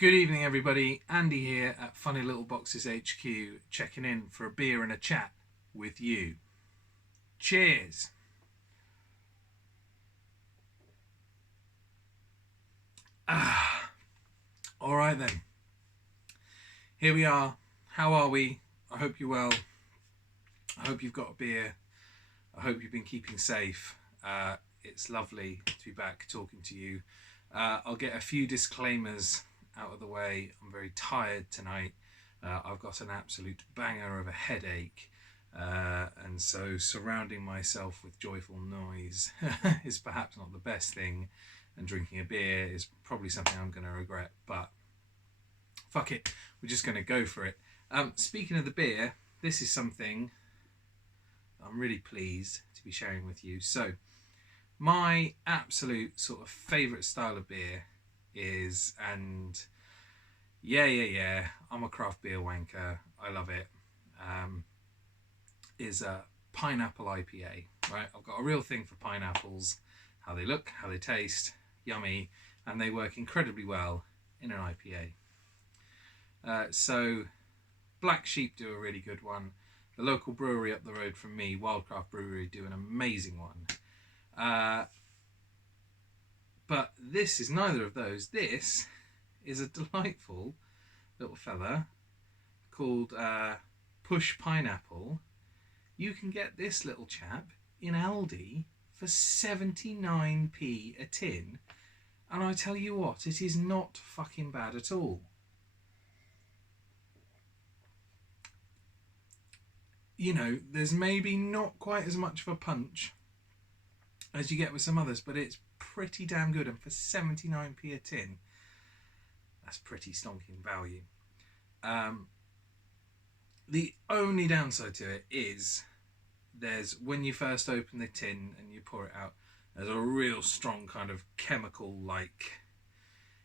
Good evening, everybody. Andy here at Funny Little Boxes HQ, checking in for a beer and a chat with you. Cheers. All right then. Here we are. How are we? I hope you're well. I hope you've got a beer. I hope you've been keeping safe. It's lovely to be back talking to you. I'll get a few disclaimers out of the way. I'm very tired tonight. I've got an absolute banger of a headache, and so surrounding myself with joyful noise is perhaps not the best thing, and drinking a beer is probably something I'm going to regret, but fuck it, we're just going to go for it. Speaking of the beer, this is something I'm really pleased to be sharing with you. So my absolute sort of favourite style of beer is, and yeah, I'm a craft beer wanker, I love it, is a pineapple IPA, right? I've got a real thing for pineapples, how they look, how they taste, yummy, and they work incredibly well in an IPA. So Black Sheep do a really good one. The local brewery up the road from me, Wildcraft Brewery, do an amazing one. But this is neither of those. This is a delightful little fella called Push Pineapple. You can get this little chap in Aldi for 79p a tin. And I tell you what, it is not fucking bad at all. You know, there's maybe not quite as much of a punch as you get with some others, but it's pretty damn good. And for 79p a tin, that's pretty stonking value. The only downside to it is there's, when you first open the tin and you pour it out, there's a real strong kind of chemical, like,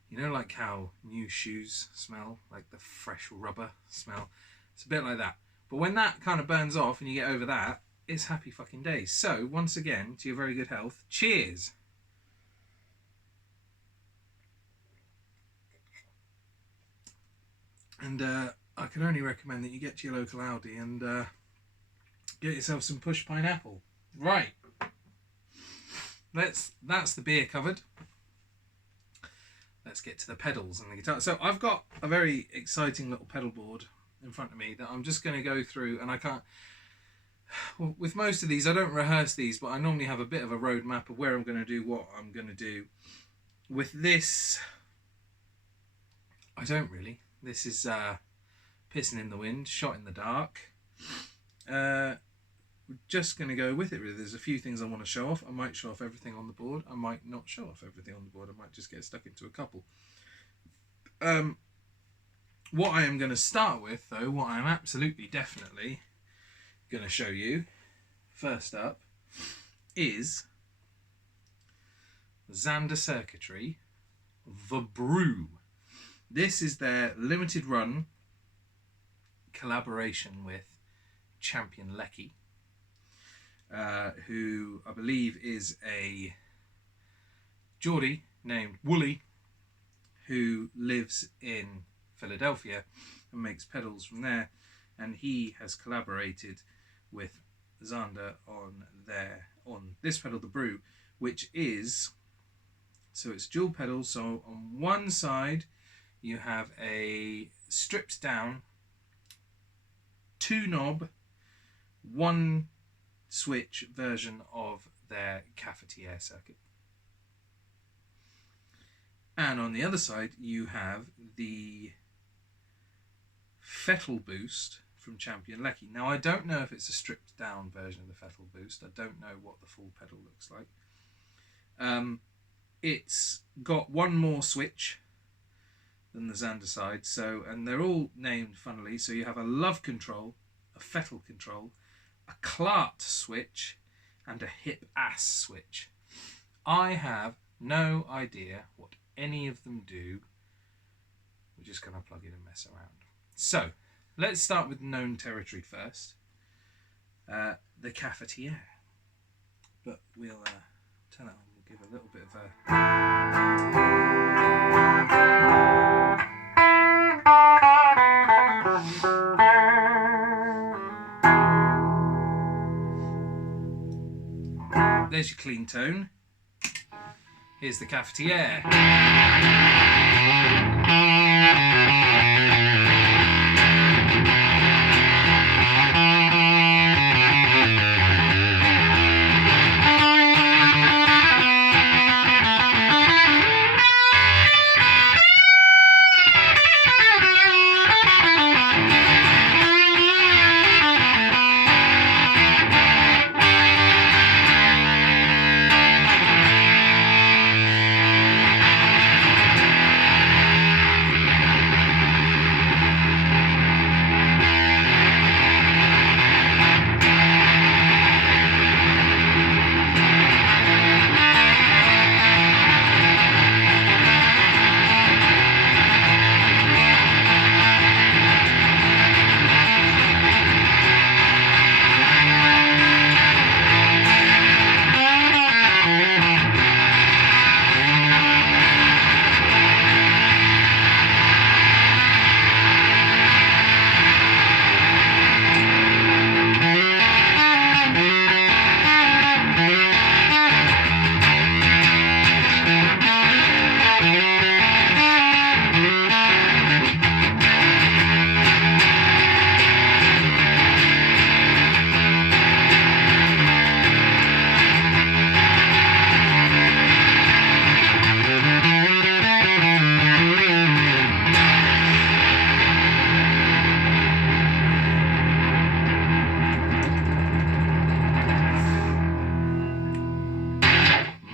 you know, like how new shoes smell, like the fresh rubber smell. It's a bit like that. But when that kind of burns off and you get over that, it's happy fucking days. So, once again, to your very good health, cheers! And I can only recommend that you get to your local Aldi and get yourself some Push Pineapple. Right. That's the beer covered. Let's get to the pedals and the guitar. So I've got a very exciting little pedal board in front of me that I'm just going to go through, and I can't, well, with most of these I don't rehearse these, but I normally have a bit of a roadmap of where I'm going to do what I'm going to do. With this, I don't really. This is pissing in the wind, shot in the dark. We're just going to go with it really. There's a few things I want to show off. I might show off everything on the board. I might not show off everything on the board. I might just get stuck into a couple. What I am going to start with, though, what I'm absolutely definitely going to show you first up is Xander Circuitry, The Brew. This is their limited run collaboration with Champion Lecky, who I believe is a Geordie named Wooly, who lives in Philadelphia and makes pedals from there, and he has collaborated with Xander on this pedal, the Brew, which is, so it's dual pedals. So on one side you have a stripped down 2-knob 1 switch version of their Cathartic circuit, and on the other side you have the Fettle Boost from Champion Lecky. Now I don't know if it's a stripped down version of the Fettle Boost. I don't know what the full pedal looks like. It's got one more switch than the Xander side, so, and they're all named funnily. So you have a Love Control, a Fettle Control, a Clart switch, and a Hip Ass switch. I have no idea what any of them do. We're just going to plug in and mess around. So let's start with known territory first. The cafetiere. But we'll turn that on. We'll give a little bit of a there's your clean tone. Here's the cafetiere.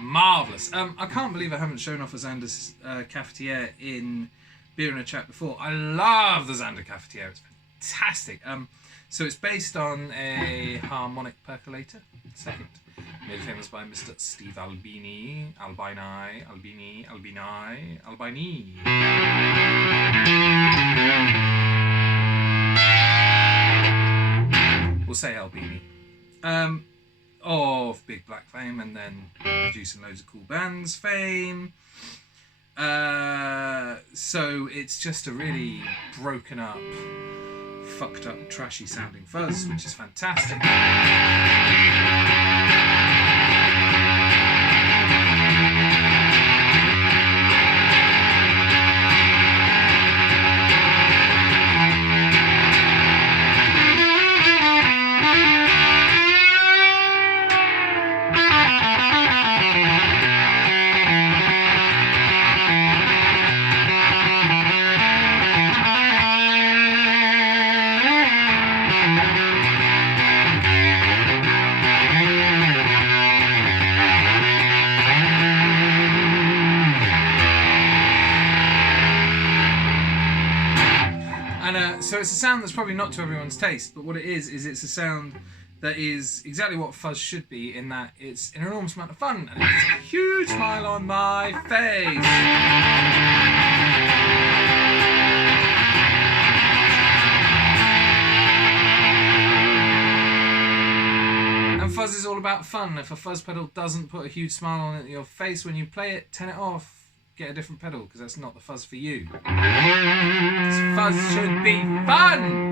Marvellous. I can't believe I haven't shown off a Xander's cafetiere in Beer and a Chat before. I love the Xander cafetiere. It's fantastic. So it's based on a harmonic percolator, second, made famous by Mr. Steve Albini. We'll say Albini. Of Big Black fame, and then producing loads of cool bands fame. So it's just a really broken up, fucked up, trashy sounding fuzz, which is fantastic. So it's a sound that's probably not to everyone's taste, but what it is it's a sound that is exactly what fuzz should be, in that it's an enormous amount of fun and it's a huge smile on my face. And fuzz is all about fun. If a fuzz pedal doesn't put a huge smile on your face when you play it, turn it off. Get a different pedal, because that's not the fuzz for you. This fuzz should be fun!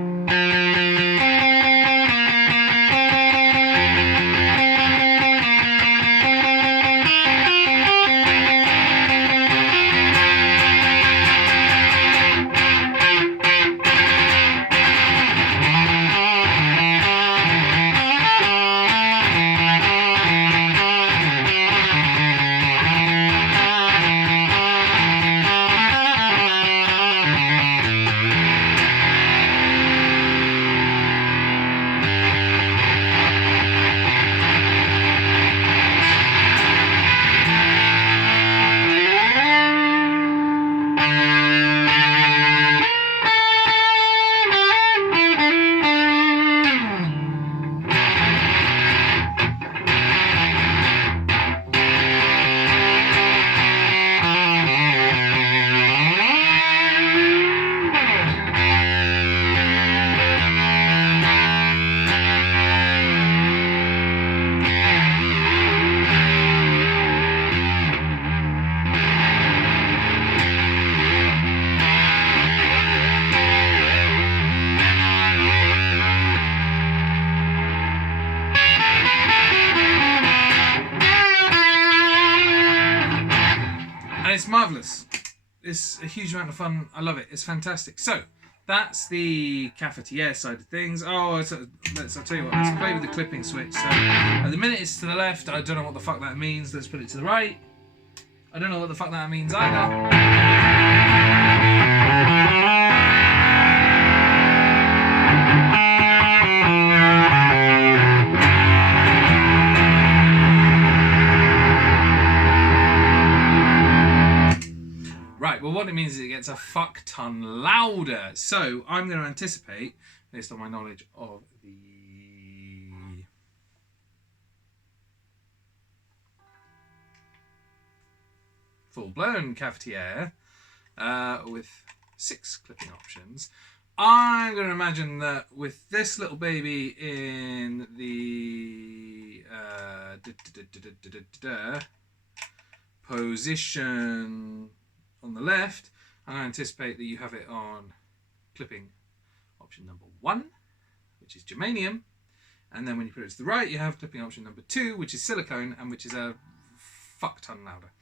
marvellous. It's a huge amount of fun. I love it. It's fantastic. So, that's the cafetiere side of things. Oh, I'll tell you what, let's play with the clipping switch. So, at the minute it's to the left. I don't know what the fuck that means. Let's put it to the right. I don't know what the fuck that means either. Right, well what it means is it gets a fuck ton louder. So I'm going to anticipate, based on my knowledge of the full-blown cafetiere with 6 clipping options, I'm going to imagine that with this little baby in the position on the left, I anticipate that you have it on clipping option number 1, which is germanium, and then when you put it to the right, you have clipping option number 2, which is silicone, and which is a fuck ton louder.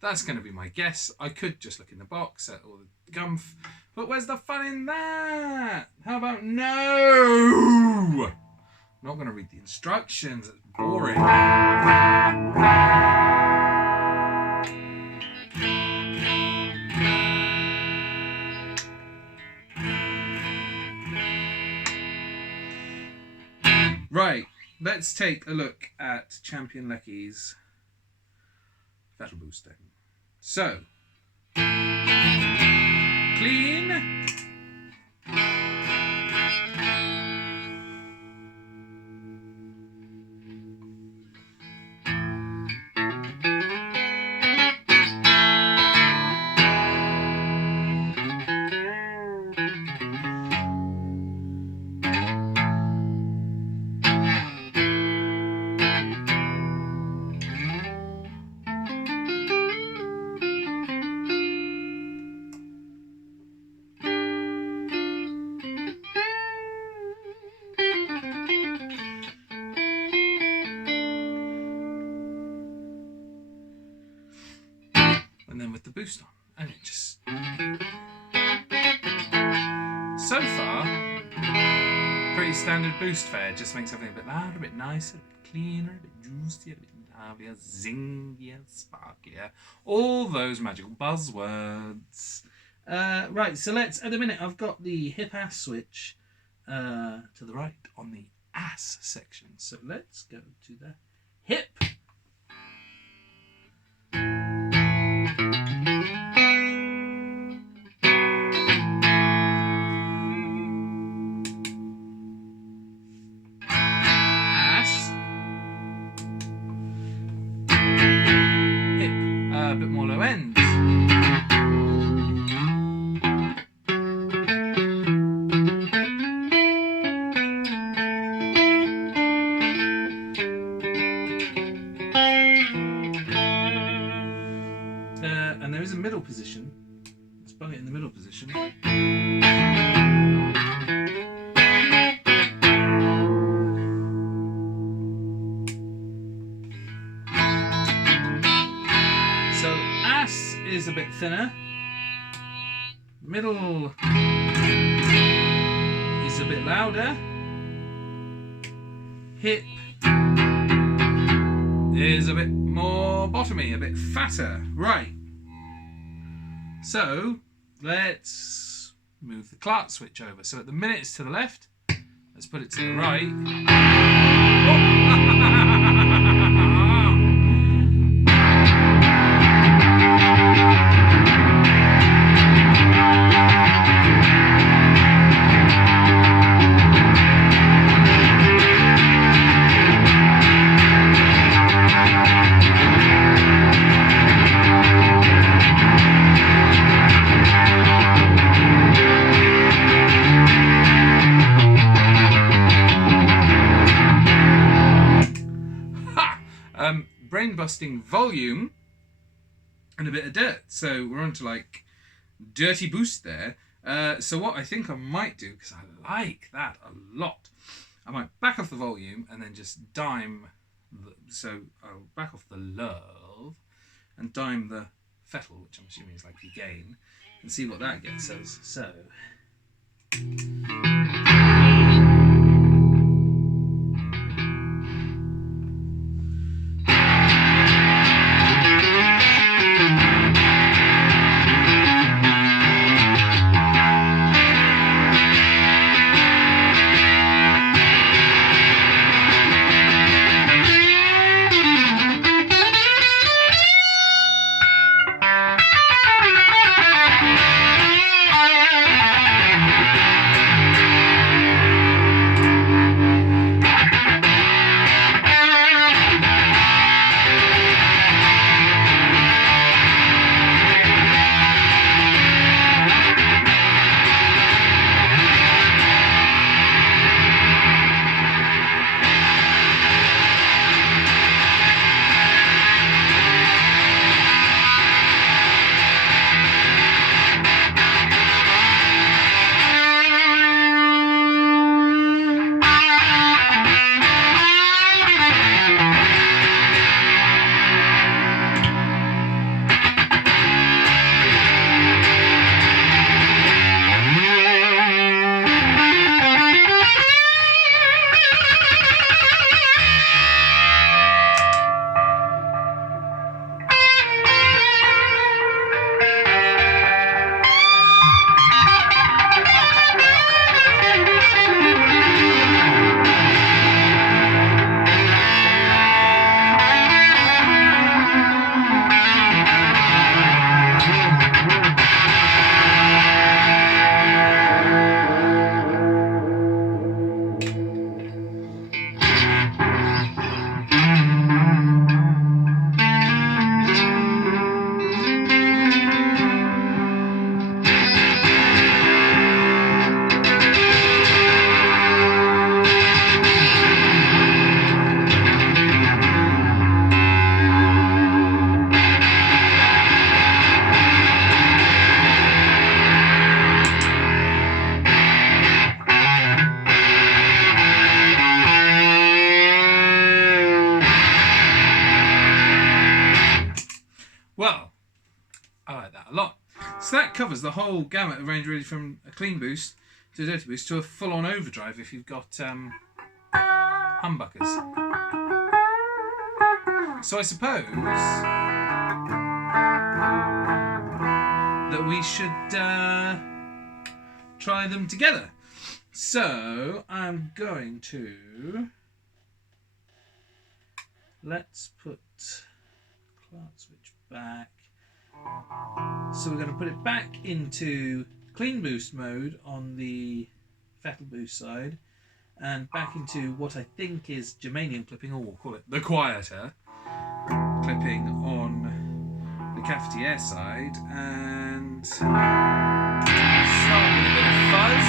That's going to be my guess. I could just look in the box at all the gumph, but where's the fun in that? How about no? I'm not going to read the instructions. It's boring. Right, let's take a look at Champion Lecky's pedal boosting. So, clean. And then with the boost on, and it just, so far, pretty standard boost fare. Just makes everything a bit louder, a bit nicer, a bit cleaner, a bit juicier, a bit livelier, zingier, sparklier, all those magical buzzwords. Right, so let's, at the minute I've got the hip ass switch to the right on the ass section, so let's go to the hip. A bit more low ends. And there is a middle position. Let's bung it in the middle position. Is a bit thinner. Middle is a bit louder. Hip is a bit more bottomy, a bit fatter. Right. So let's move the Clark switch over. So at the minute it's to the left. Let's put it to the right. Brain-busting volume and a bit of dirt. So we're on to like dirty boost there. So what I think I might do, because I like that a lot, I might back off the volume and then just dime. So I'll back off the love and dime the fettle, which I'm assuming is like your gain, and see what that gets us. So. Well, I like that a lot. So that covers the whole gamut of range, really, from a clean boost to a dirty boost to a full-on overdrive if you've got humbuckers. So I suppose that we should try them together. So I'm going to... Let's put Clark switch back. So we're going to put it back into clean boost mode on the fettle boost side, and back into what I think is germanium clipping, or we'll call it the quieter clipping on the cavity side, and start with a bit of fuzz.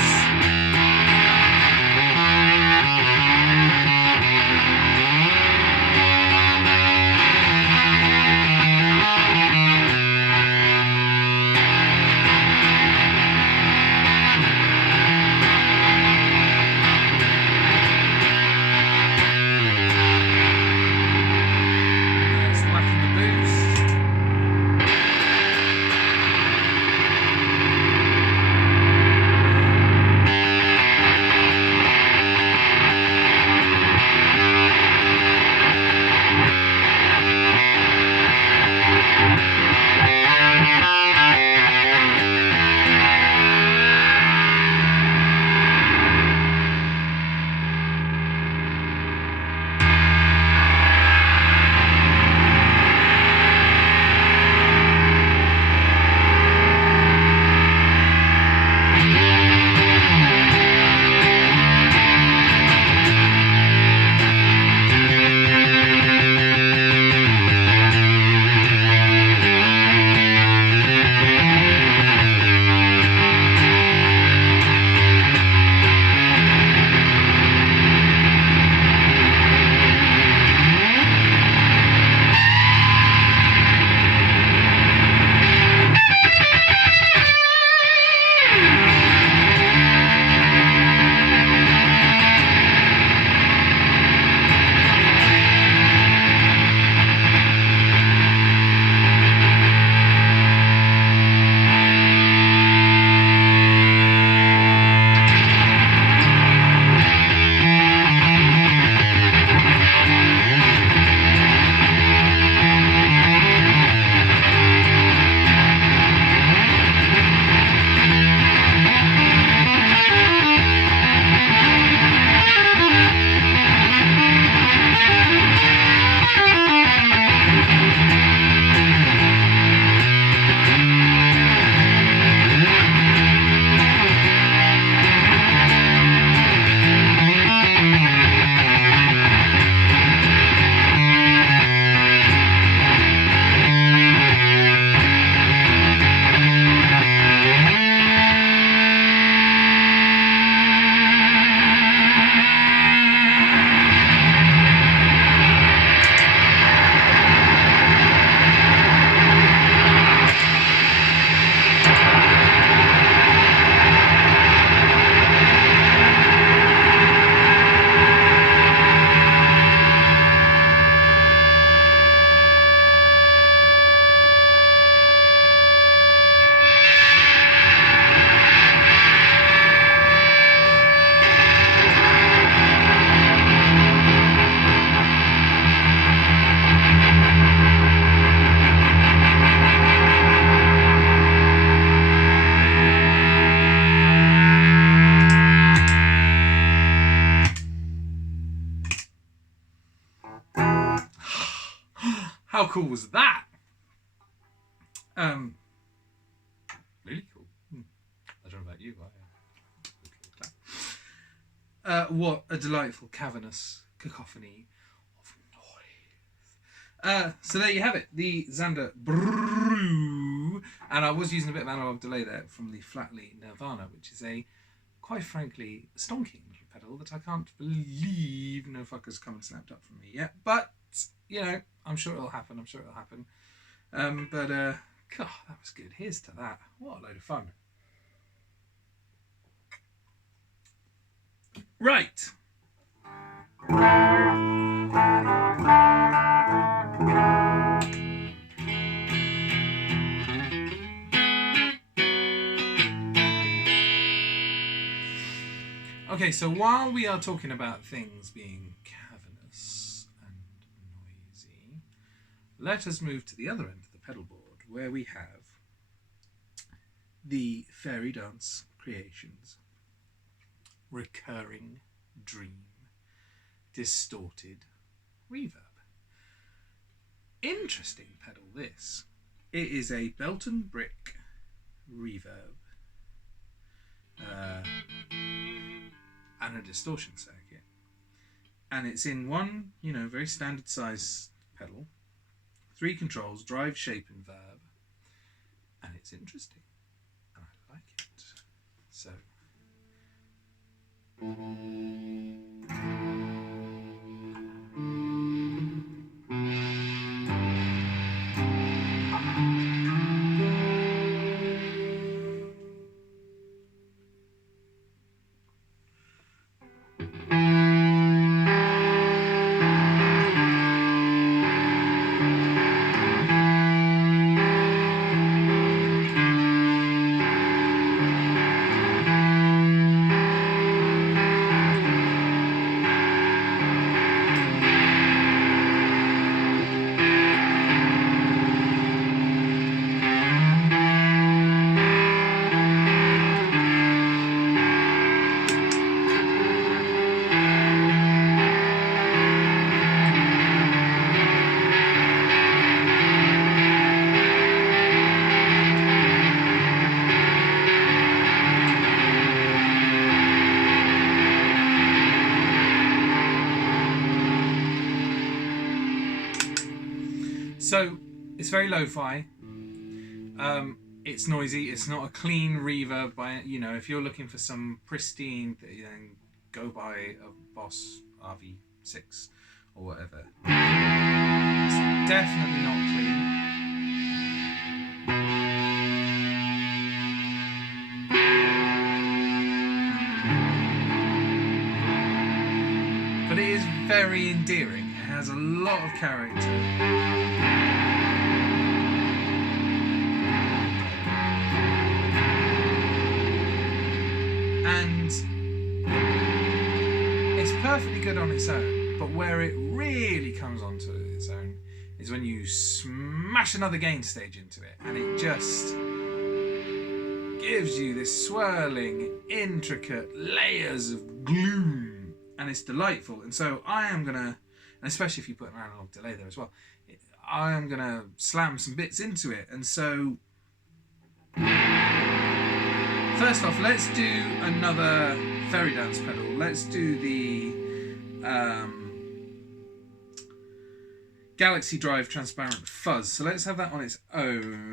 cool was that? Really cool. I don't know about you, but what a delightful cavernous cacophony of noise. So there you have it, the Xander Brew. And I was using a bit of analog delay there from the Flatley Nirvana, which is a, quite frankly, stonking little pedal that I can't believe no fuckers come and snapped up from me yet. But, you know, I'm sure it'll happen. God, that was good. Here's to that. What a load of fun. Right. Okay, so while we are talking about things being cavernous and noisy, let us move to the other end of the pedal board, where we have the Fairy Dance Creations Recurring Dream Distorted Reverb. Interesting pedal, this. It is a Belton Brick reverb and a distortion circuit, and it's in one, you know, very standard size pedal, 3 controls, drive, shape and verb, and it's interesting and I like it. So So it's very lo-fi. It's noisy. It's not a clean reverb by, you know, if you're looking for some pristine, then go buy a Boss RV6 or whatever. It's definitely not clean. But it is very endearing. It has a lot of character. And it's perfectly good on its own, but where it really comes onto its own is when you smash another gain stage into it, and it just gives you this swirling, intricate layers of gloom, and it's delightful. And so I am gonna, and especially if you put an analog delay there as well, I am gonna slam some bits into it. And so first off, let's do another Fairy Dance pedal. Let's do the Galaxy Drive Transparent Fuzz. So let's have that on its own.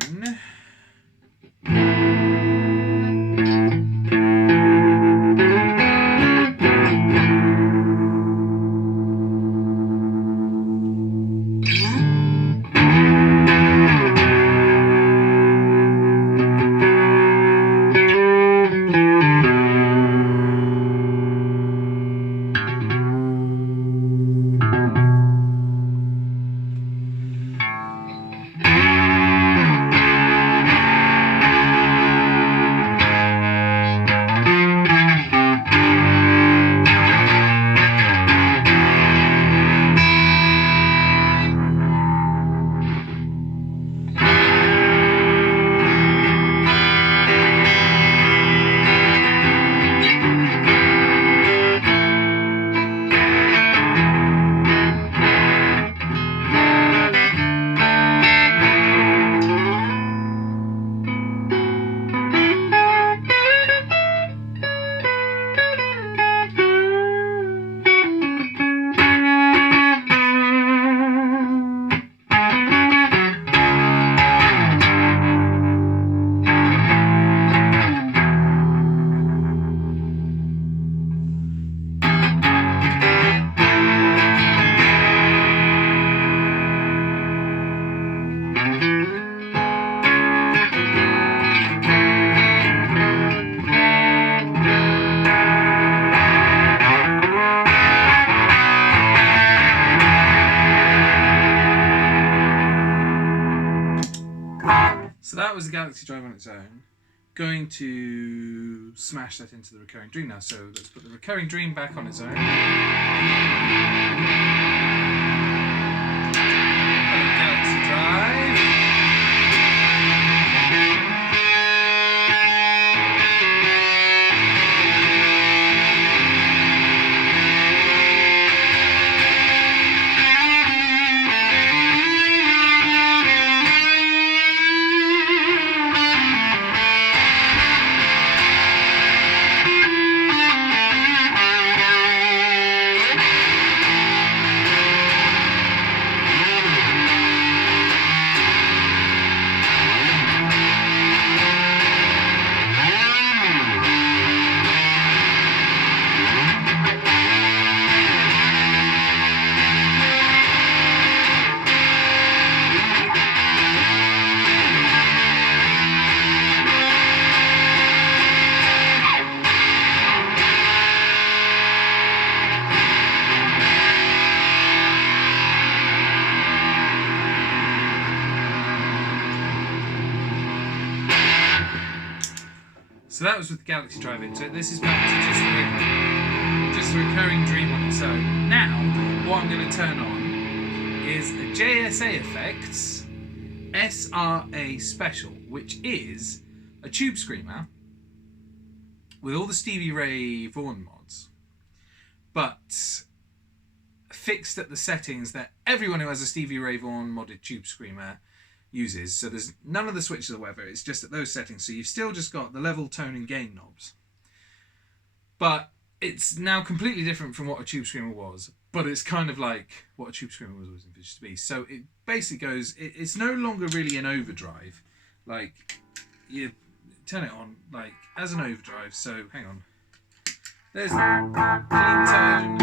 Galaxy Drive on its own. Going to smash that into the recurring dream now. So let's put the recurring dream back on its own. Hello, Galaxy Drive. So that was with the Galaxy Drive into it. This is back to just the recurring dream on its own. Now, what I'm going to turn on is a JSA Effects SRA Special, which is a Tube Screamer with all the Stevie Ray Vaughn mods, but fixed at the settings that everyone who has a Stevie Ray Vaughn modded Tube Screamer uses. So there's none of the switches or whatever, it's just at those settings. So you've still just got the level, tone and gain knobs, but it's now completely different from what a Tube Screamer was, but it's kind of like what a Tube Screamer was always envisaged to be. So it basically goes, it's no longer really an overdrive, like you turn it on like as an overdrive. So hang on, there's the clean tone.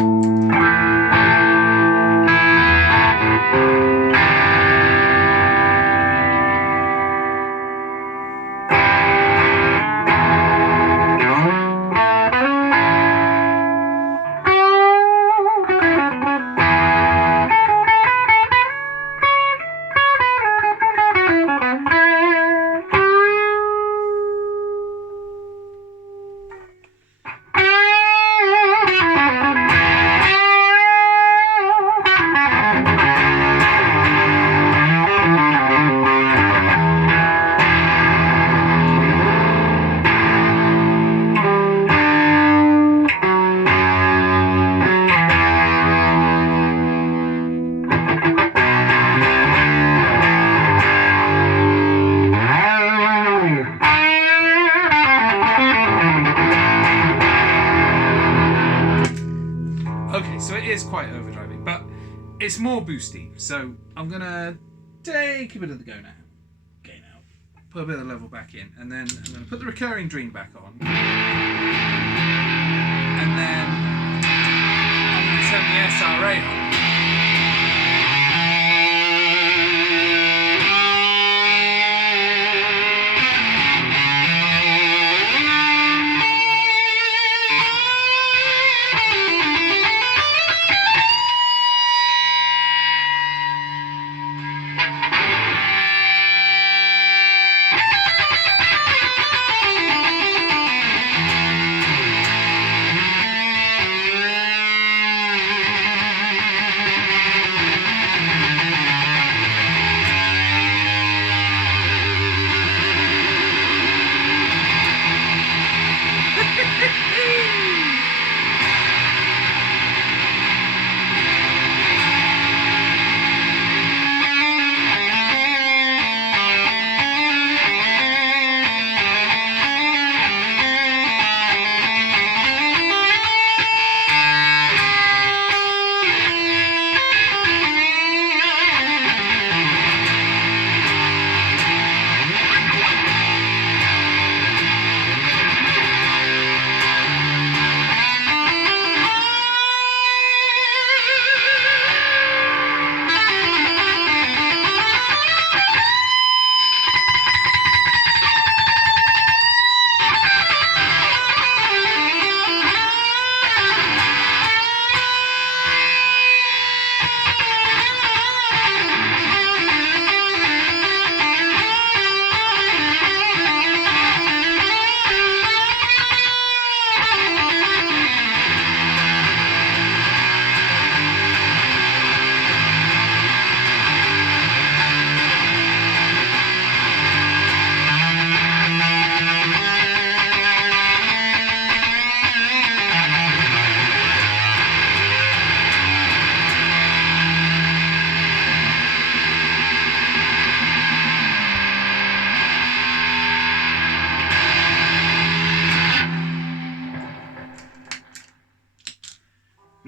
Quite overdriving, but it's more boosty, so I'm gonna take a bit of the gain out, put a bit of the level back in, and then I'm gonna put the recurring dream back on, and then I'm gonna turn the SRA on.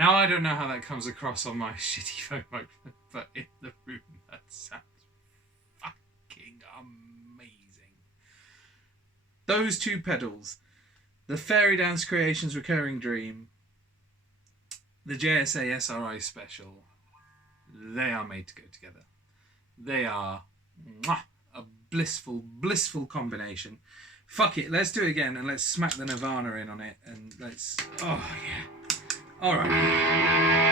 Now I don't know how that comes across on my shitty phone microphone, but in the room that sounds fucking amazing. Those two pedals, the Fairy Dance Creations Recurring Dream, the JSA SRI Special, they are made to go together. They are a blissful, blissful combination. Fuck it, let's do it again and let's smack the Nirvana in on it and let's... Oh, yeah. All right.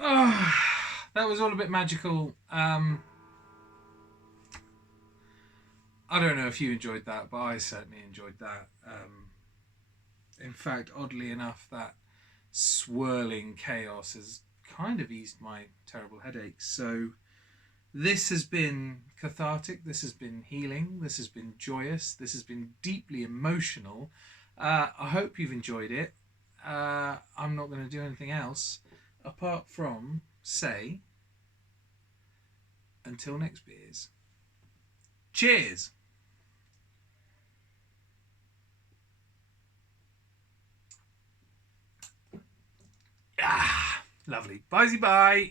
Oh, that was all a bit magical. I don't know if you enjoyed that, but I certainly enjoyed that. In fact, oddly enough, that swirling chaos has kind of eased my terrible headaches. So this has been cathartic. This has been healing. This has been joyous. This has been deeply emotional. I hope you've enjoyed it. I'm not going to do anything else apart from say until next beers. Cheers. Ah, lovely. Bye bye.